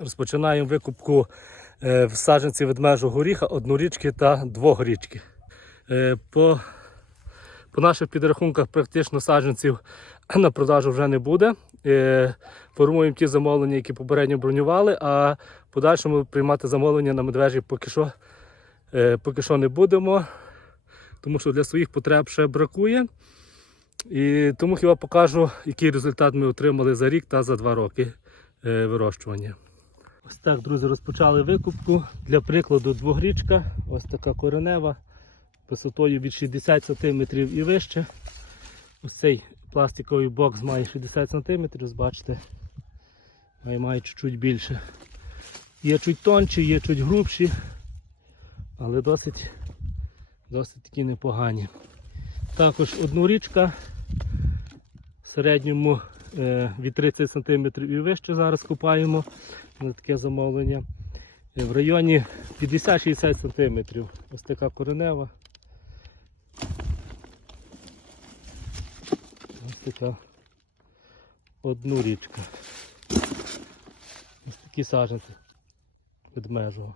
Розпочинаємо викупку е, в саджанці ведмежого горіха, однорічки та двогорічки. Е, По, по наших підрахунках практично саджанців на продажу вже не буде. Е, Формуємо ті замовлення, які попередньо бронювали, а подальшому приймати замовлення на медвежі поки що, поки що не будемо, тому що для своїх потреб ще бракує. І тому хіба покажу, який результат ми отримали за рік та за два роки вирощування. Ось так, друзі, розпочали викупку. Для прикладу двогрічка, ось така коренева, висотою від 60 см і вище. Ось цей пластиковий бокс має 60 см, бачите, має, має чуть-чуть більше. Є чуть тонші, є чуть грубші, але досить, досить такі непогані. Також однорічка в середньому від 30 см і вище зараз купаємо на таке замовлення. Е, В районі 50-60 см. Ось така коренева. Ось така однорічка. Ось такі саджанці ведмежого.